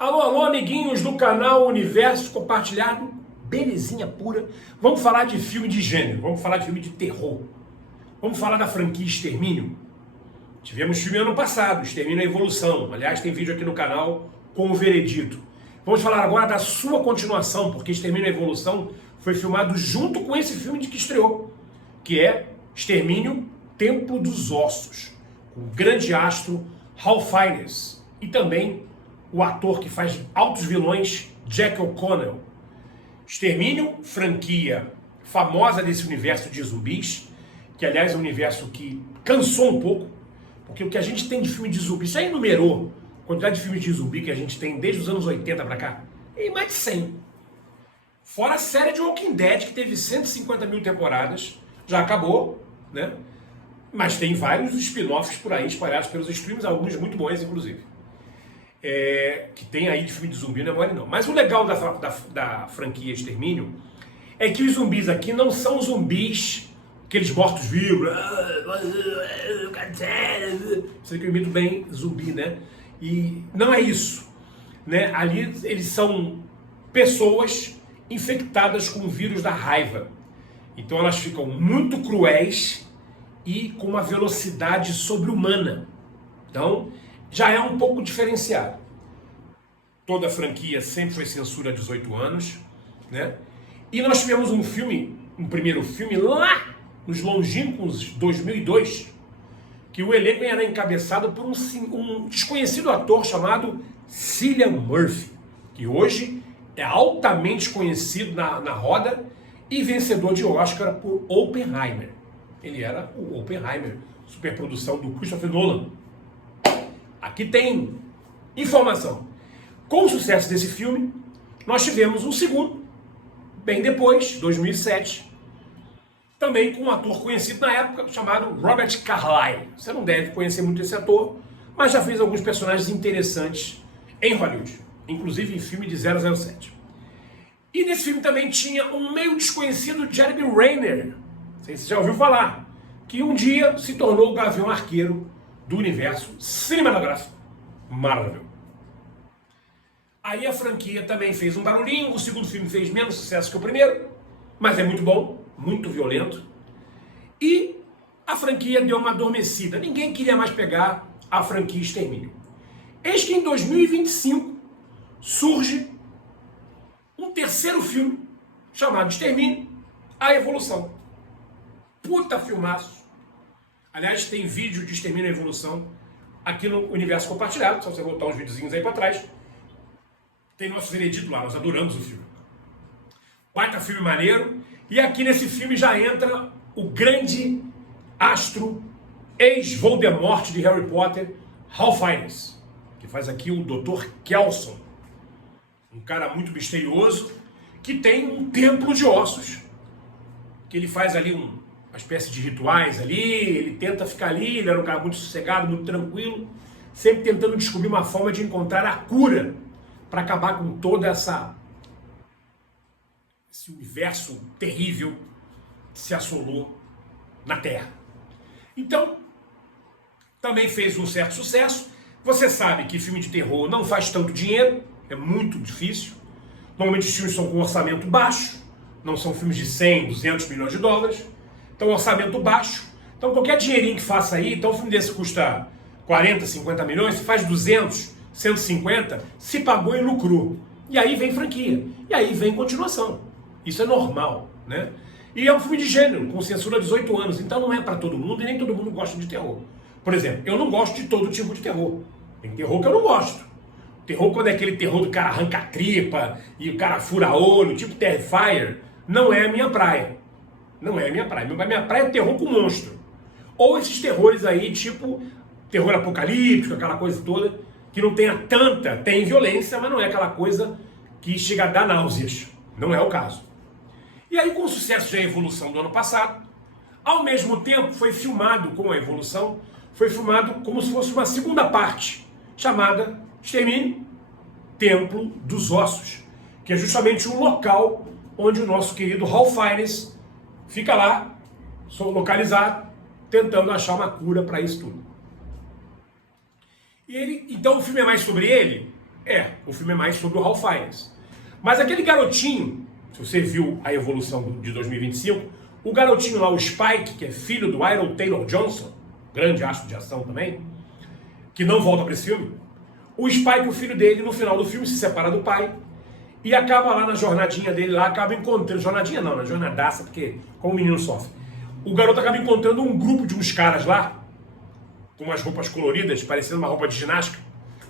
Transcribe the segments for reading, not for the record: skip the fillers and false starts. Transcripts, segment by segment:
Alô, alô, amiguinhos do canal Universo Compartilhado, belezinha pura. Vamos falar de filme de gênero, vamos falar de filme de terror. Vamos falar da franquia Extermínio. Tivemos filme ano passado, Extermínio a Evolução. Aliás, tem vídeo aqui no canal com o veredito. Vamos falar agora da sua continuação, porque Extermínio a Evolução foi filmado junto com esse filme de que estreou, que é Extermínio Templo dos Ossos, com o grande astro Ralph Fiennes e também o ator que faz altos vilões, Jack O'Connell. Extermínio, franquia famosa desse universo de zumbis, que aliás é um universo que cansou um pouco, porque o que a gente tem de filme de zumbi, isso aí enumerou a quantidade de filmes de zumbi que a gente tem desde os anos 80 pra cá, e mais de 100. Fora a série de Walking Dead, que teve 150 mil temporadas, já acabou, né? Mas tem vários spin-offs por aí espalhados pelos streams, alguns muito bons, inclusive. Que tem aí de filme de zumbi, não é mole não. Mas o legal da franquia Extermínio é que os zumbis aqui não são zumbis, aqueles mortos-vivos. Você que eu imito bem zumbi, né? E não é isso, né? Ali eles são pessoas infectadas com o vírus da raiva. Então elas ficam muito cruéis e com uma velocidade sobre-humana. Então já é um pouco diferenciado. Toda a franquia sempre foi censura a 18 anos, né? E nós tivemos um primeiro filme lá nos longínquos 2002, que o elenco era encabeçado por um desconhecido ator chamado Cillian Murphy, que hoje é altamente conhecido na roda e vencedor de Oscar por Oppenheimer. Ele era o Oppenheimer, superprodução do Christopher Nolan. Aqui tem informação. Com o sucesso desse filme, nós tivemos um segundo, bem depois, 2007, também com um ator conhecido na época, chamado Robert Carlyle. Você não deve conhecer muito esse ator, mas já fez alguns personagens interessantes em Hollywood, inclusive em filme de 007. E nesse filme também tinha um meio desconhecido Jeremy Renner, não sei se você já ouviu falar, que um dia se tornou o Gavião Arqueiro do universo cinematográfico Marvel. Aí a franquia também fez um barulhinho, o segundo filme fez menos sucesso que o primeiro, mas é muito bom, muito violento. E a franquia deu uma adormecida, ninguém queria mais pegar a franquia Extermínio. Eis que em 2025 surge um terceiro filme chamado Extermínio, a Evolução. Puta filmaço. Aliás, tem vídeo de Extermínio a Evolução aqui no Universo Compartilhado, só você voltar uns videozinhos aí pra trás. Tem nosso veredito lá, nós adoramos o filme. Baita filme maneiro. E aqui nesse filme já entra o grande astro, ex-Voldemort de Harry Potter, Ralph Fiennes, que faz aqui o Dr. Kelson. Um cara muito misterioso, que tem um templo de ossos, que ele faz ali uma espécie de rituais ali, ele tenta ficar ali, ele era um cara muito sossegado, muito tranquilo, sempre tentando descobrir uma forma de encontrar a cura para acabar com toda esse universo terrível que se assolou na Terra. Então, também fez um certo sucesso. Você sabe que filme de terror não faz tanto dinheiro, é muito difícil. Normalmente os filmes são com orçamento baixo, não são filmes de 100, 200 milhões de dólares. Então, orçamento baixo. Então, qualquer dinheirinho que faça aí, então um filme desse custa 40, 50 milhões, se faz 200, 150, se pagou e lucrou. E aí vem franquia. E aí vem continuação. Isso é normal, né? E é um filme de gênero, com censura a 18 anos. Então não é para todo mundo e nem todo mundo gosta de terror. Por exemplo, eu não gosto de todo tipo de terror. Tem terror que eu não gosto. Terror quando é aquele terror do cara arranca a tripa e o cara fura olho, tipo Terrifier, não é a minha praia. Não é a minha praia. Minha praia é terror com monstro. Ou esses terrores aí, tipo terror apocalíptico, aquela coisa toda, que não tenha tanta, tem violência, mas não é aquela coisa que chega a dar náuseas. Não é o caso. E aí, com o sucesso da Evolução do ano passado, ao mesmo tempo foi filmado com a Evolução, foi filmado como se fosse uma segunda parte, chamada Extermínio, Templo dos Ossos, que é justamente um local onde o nosso querido Ralph Fiennes fica lá, localizado, tentando achar uma cura para isso tudo. Então o filme é mais sobre ele? O filme é mais sobre o Ralph Fiennes. Mas aquele garotinho, se você viu a evolução de 2025, o garotinho lá, o Spike, que é filho do Aaron Taylor Johnson, grande astro de ação também, que não volta para esse filme, o Spike, o filho dele, no final do filme se separa do pai e acaba lá na jornadinha dele, lá acaba encontrando, jornadinha não, na jornadaça, porque como o menino sofre, o garoto acaba encontrando um grupo de uns caras lá, com umas roupas coloridas, parecendo uma roupa de ginástica,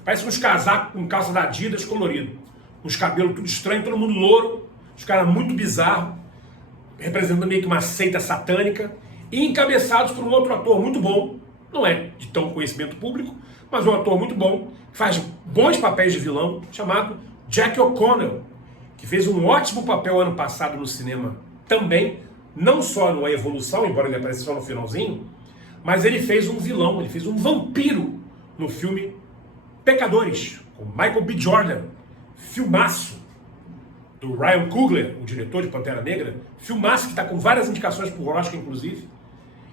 parece uns casacos com calça da Adidas colorido, uns cabelos tudo estranho, todo mundo louro, os caras muito bizarros, representando meio que uma seita satânica, e encabeçados por um outro ator muito bom, não é de tão conhecimento público, mas um ator muito bom, faz bons papéis de vilão, chamado Jack O'Connell, que fez um ótimo papel ano passado no cinema também, não só no A Evolução, embora ele apareça só no finalzinho, mas ele fez um vilão, ele fez um vampiro no filme Pecadores, com Michael B. Jordan, filmaço do Ryan Coogler, o diretor de Pantera Negra, filmaço que está com várias indicações por Oscar, inclusive.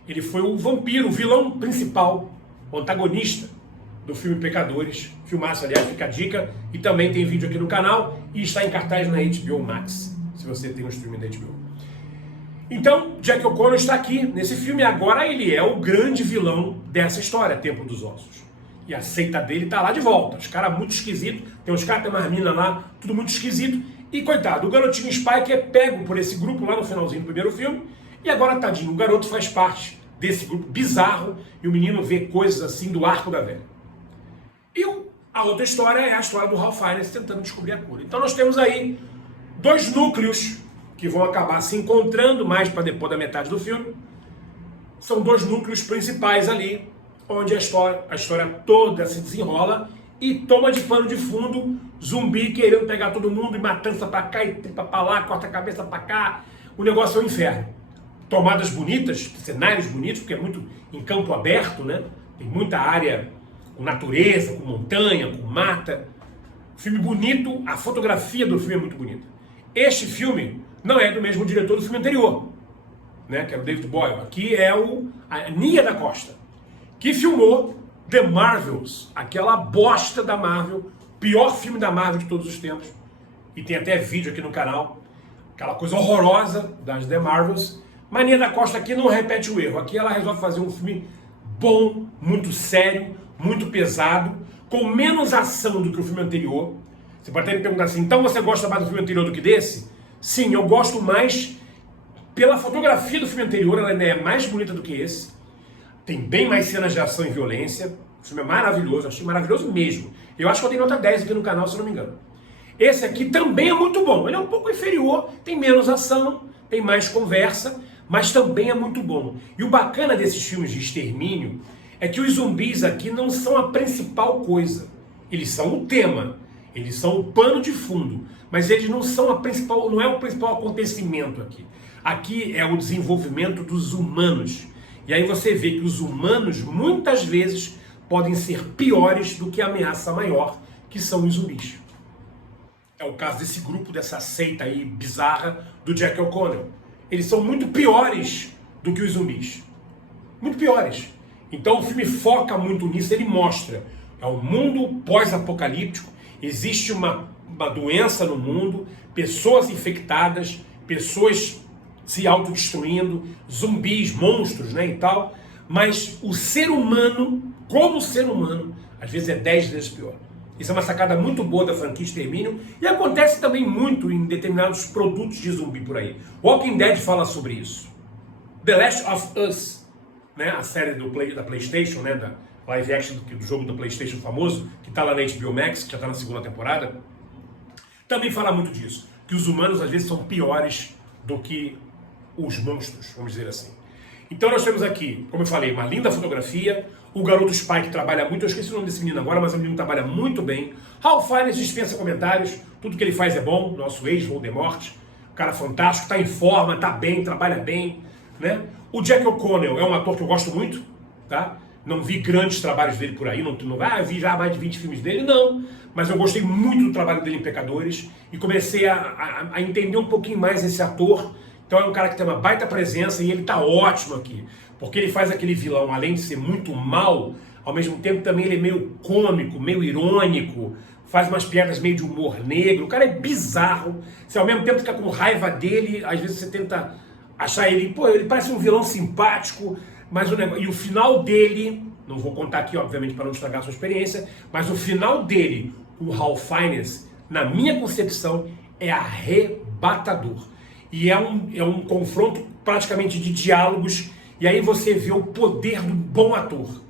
Ele foi o vampiro, o vilão principal, o antagonista do filme Pecadores. Filmaço, aliás, fica a dica. E também tem vídeo aqui no canal e está em cartaz na HBO Max, se você tem um streaming da HBO. Então, Jack O'Connell está aqui nesse filme. Agora ele é o grande vilão dessa história, Templo dos Ossos. E a seita dele está lá de volta. Os caras muito esquisitos. Tem uns caras, tem umas minas lá, tudo muito esquisito. E coitado, o garotinho Spike é pego por esse grupo lá no finalzinho do primeiro filme. E agora, tadinho, o garoto faz parte desse grupo bizarro. E o menino vê coisas assim do arco da velha. E a outra história é a história do Ralph Fiennes tentando descobrir a cura. Então nós temos aí dois núcleos que vão acabar se encontrando mais para depois da metade do filme. São dois núcleos principais ali, onde a história toda se desenrola e toma de pano de fundo zumbi querendo pegar todo mundo e matança pra cá e pra lá, corta a cabeça pra cá. O negócio é um inferno. Tomadas bonitas, cenários bonitos, porque é muito em campo aberto, né? Tem muita área com natureza, com montanha, com mata. Filme bonito, a fotografia do filme é muito bonita. Este filme não é do mesmo diretor do filme anterior, né? Que é o David Boyle. Aqui é a Nia da Costa, que filmou The Marvels, aquela bosta da Marvel, pior filme da Marvel de todos os tempos, e tem até vídeo aqui no canal, aquela coisa horrorosa das The Marvels. Mas Nia da Costa aqui não repete o erro, aqui ela resolve fazer um filme bom, muito sério, muito pesado, com menos ação do que o filme anterior. Você pode até me perguntar assim, então você gosta mais do filme anterior do que desse? Sim, eu gosto mais pela fotografia do filme anterior, ela ainda é mais bonita do que esse. Tem bem mais cenas de ação e violência. O filme é maravilhoso, achei maravilhoso mesmo. Eu acho que eu dei nota 10 aqui no canal, se eu não me engano. Esse aqui também é muito bom. Ele é um pouco inferior, tem menos ação, tem mais conversa, mas também é muito bom. E o bacana desses filmes de extermínio é que os zumbis aqui não são a principal coisa. Eles são o tema, eles são o pano de fundo, mas eles não são a principal, não é o principal acontecimento aqui. Aqui é o desenvolvimento dos humanos. E aí você vê que os humanos, muitas vezes, podem ser piores do que a ameaça maior, que são os zumbis. É o caso desse grupo, dessa seita aí bizarra do Jack O'Connell. Eles são muito piores do que os zumbis. Muito piores. Então o filme foca muito nisso, ele mostra. É um mundo pós-apocalíptico, existe uma doença no mundo, pessoas infectadas, pessoas se autodestruindo, zumbis, monstros, né, e tal, mas o ser humano, como ser humano, às vezes é 10 vezes pior. Isso é uma sacada muito boa da franquia Extermínio e acontece também muito em determinados produtos de zumbi por aí. Walking Dead fala sobre isso. The Last of Us, né, a série da PlayStation, né, da live action do jogo da PlayStation famoso, que está lá na HBO Max, que já está na segunda temporada, também fala muito disso, que os humanos às vezes são piores do que os monstros, vamos dizer assim. Então nós temos aqui, como eu falei, uma linda fotografia, o garoto Spike trabalha muito, eu esqueci o nome desse menino agora, mas o menino trabalha muito bem. Ralph Fiennes dispensa comentários, tudo que ele faz é bom, nosso ex-Voldemort, o cara fantástico, está em forma, está bem, trabalha bem, né? O Jack O'Connell é um ator que eu gosto muito, tá? Não vi grandes trabalhos dele por aí, não vi já mais de 20 filmes dele, não. Mas eu gostei muito do trabalho dele em Pecadores e comecei a entender um pouquinho mais esse ator. Então é um cara que tem uma baita presença e ele tá ótimo aqui. Porque ele faz aquele vilão, além de ser muito mal, ao mesmo tempo também ele é meio cômico, meio irônico, faz umas piadas meio de humor negro, o cara é bizarro, você ao mesmo tempo fica com raiva dele, às vezes você tenta achar ele, pô, ele parece um vilão simpático, mas e o final dele, não vou contar aqui, obviamente, para não estragar a sua experiência, mas o final dele, o Ralph Fiennes, na minha concepção, é arrebatador. E é um confronto praticamente de diálogos, e aí você vê o poder do bom ator.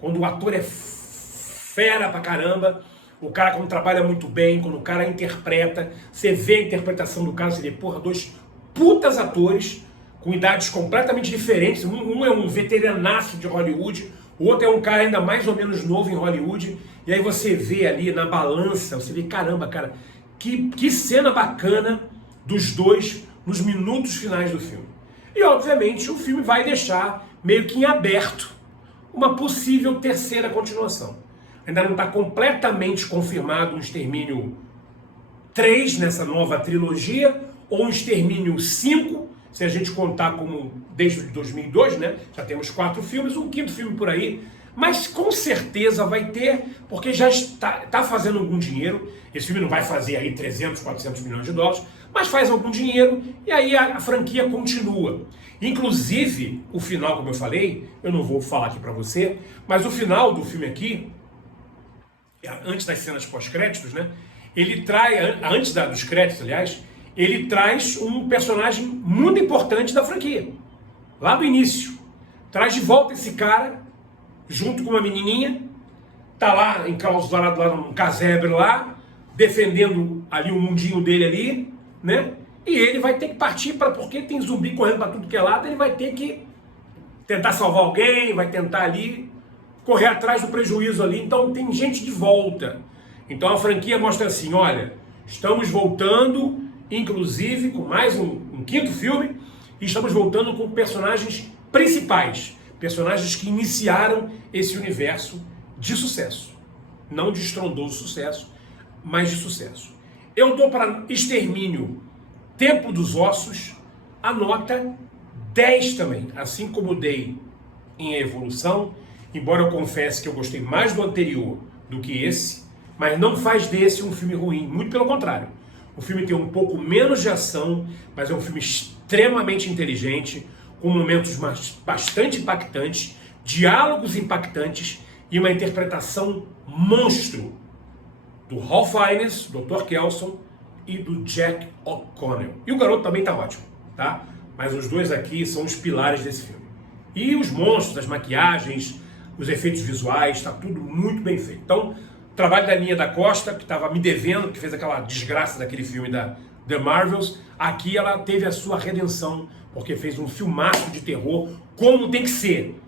Quando o ator é fera pra caramba, o cara quando trabalha muito bem, quando o cara interpreta, você vê a interpretação do cara, você vê, porra, dois putas atores, com idades completamente diferentes. Um é um veteranaço de Hollywood, o outro é um cara ainda mais ou menos novo em Hollywood, e aí você vê ali na balança, você vê, caramba, cara, que cena bacana dos dois nos minutos finais do filme. E obviamente o filme vai deixar meio que em aberto uma possível terceira continuação. Ainda não está completamente confirmado um Extermínio 3 nessa nova trilogia, ou um Extermínio 5, se a gente contar como desde 2002, né? Já temos 4 filmes, um 5º filme por aí, mas com certeza vai ter, porque já está fazendo algum dinheiro. Esse filme não vai fazer aí 300, 400 milhões de dólares, mas faz algum dinheiro e aí a franquia continua. Inclusive, o final, como eu falei, eu não vou falar aqui para você, mas o final do filme aqui, antes das cenas pós-créditos, né? Ele traz, antes dos créditos, aliás, ele traz um personagem muito importante da franquia, lá do início. Traz de volta esse cara, junto com uma menininha, tá lá enclausurado lá num casebre lá, defendendo ali o mundinho dele ali, né? E ele vai ter que partir porque tem zumbi correndo para tudo que é lado, ele vai ter que tentar salvar alguém, vai tentar ali correr atrás do prejuízo ali. Então tem gente de volta. Então a franquia mostra assim, olha, estamos voltando, inclusive com mais um 5º filme, e estamos voltando com personagens principais, personagens que iniciaram esse universo de sucesso. Não de estrondoso sucesso, mas de sucesso. Eu dou para Extermínio Templo dos Ossos a nota 10 também, assim como dei em Evolução, embora eu confesse que eu gostei mais do anterior do que esse, mas não faz desse um filme ruim, muito pelo contrário. O filme tem um pouco menos de ação, mas é um filme extremamente inteligente, com momentos bastante impactantes, diálogos impactantes e uma interpretação monstro do Ralph Fiennes, Dr. Kelso e do Jack O'Connell. E o garoto também tá ótimo, tá? Mas os dois aqui são os pilares desse filme. E os monstros, as maquiagens, os efeitos visuais, tá tudo muito bem feito. Então, o trabalho da Nia da Costa, que estava me devendo, que fez aquela desgraça daquele filme da The Marvels, aqui ela teve a sua redenção, porque fez um filmaço de terror, como tem que ser.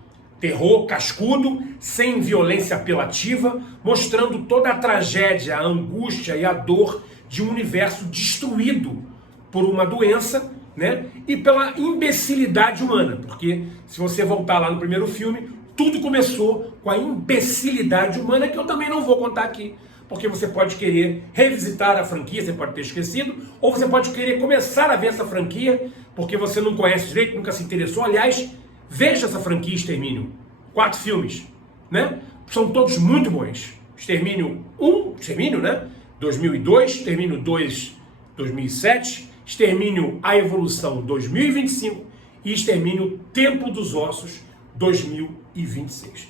Terror cascudo, sem violência apelativa, mostrando toda a tragédia, a angústia e a dor de um universo destruído por uma doença, né? E pela imbecilidade humana, porque se você voltar lá no primeiro filme, tudo começou com a imbecilidade humana, que eu também não vou contar aqui, porque você pode querer revisitar a franquia, você pode ter esquecido, ou você pode querer começar a ver essa franquia, porque você não conhece direito, nunca se interessou. Aliás, veja essa franquia Extermínio. 4 filmes, né? São todos muito bons. Extermínio 1, Extermínio, né? 2002, Extermínio 2, 2007, Extermínio A Evolução 2025 e Extermínio Templo dos Ossos 2026.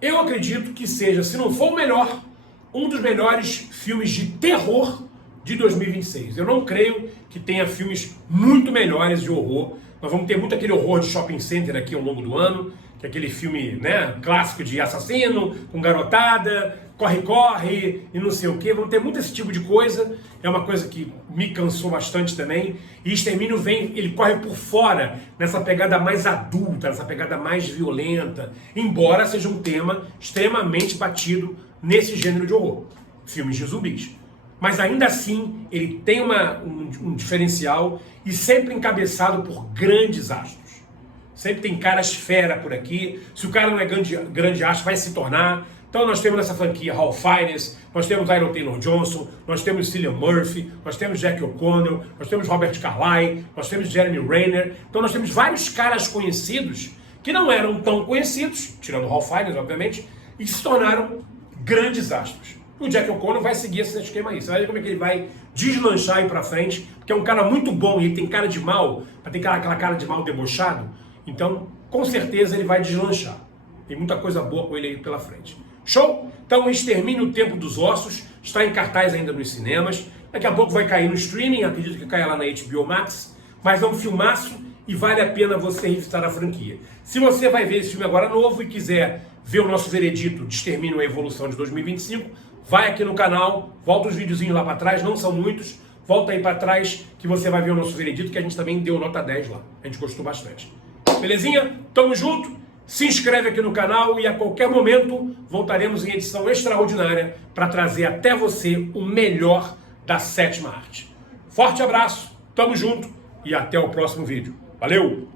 Eu acredito que seja, se não for o melhor, um dos melhores filmes de terror de 2026. Eu não creio que tenha filmes muito melhores de horror. Nós vamos ter muito aquele horror de shopping center aqui ao longo do ano, que é aquele filme, né, clássico de assassino, com garotada, corre-corre e não sei o que. Vamos ter muito esse tipo de coisa. É uma coisa que me cansou bastante também. E Extermínio ele corre por fora, nessa pegada mais adulta, nessa pegada mais violenta, embora seja um tema extremamente batido nesse gênero de horror, filmes de zumbis. Mas ainda assim, ele tem um diferencial e sempre encabeçado por grandes astros. Sempre tem caras fera por aqui. Se o cara não é grande astro, vai se tornar. Então nós temos nessa franquia Ralph Fiennes, nós temos Aaron Taylor-Johnson, nós temos Cillian Murphy, nós temos Jack O'Connell, nós temos Robert Carlyle, nós temos Jeremy Renner. Então nós temos vários caras conhecidos que não eram tão conhecidos, tirando Ralph Fiennes, obviamente, e se tornaram grandes astros. o Jack O'Connor vai seguir esse esquema aí. Você vai ver como é que ele vai deslanchar aí pra frente, porque é um cara muito bom e ele tem cara de mal, tem aquela cara de mal debochado, então com certeza ele vai deslanchar. Tem muita coisa boa com ele aí pela frente. Show? Então Extermínio o Tempo dos Ossos está em cartaz ainda nos cinemas, daqui a pouco vai cair no streaming, acredito que caia lá na HBO Max, mas é um filmaço e vale a pena você revisitar a franquia. Se você vai ver esse filme agora novo e quiser ver o nosso veredito de Extermínio a Evolução de 2025, vai aqui no canal, volta os videozinhos lá para trás, não são muitos, volta aí para trás que você vai ver o nosso veredito, que a gente também deu nota 10 lá, a gente gostou bastante. Belezinha? Tamo junto, se inscreve aqui no canal e a qualquer momento voltaremos em edição extraordinária para trazer até você o melhor da sétima arte. Forte abraço, tamo junto e até o próximo vídeo. Valeu!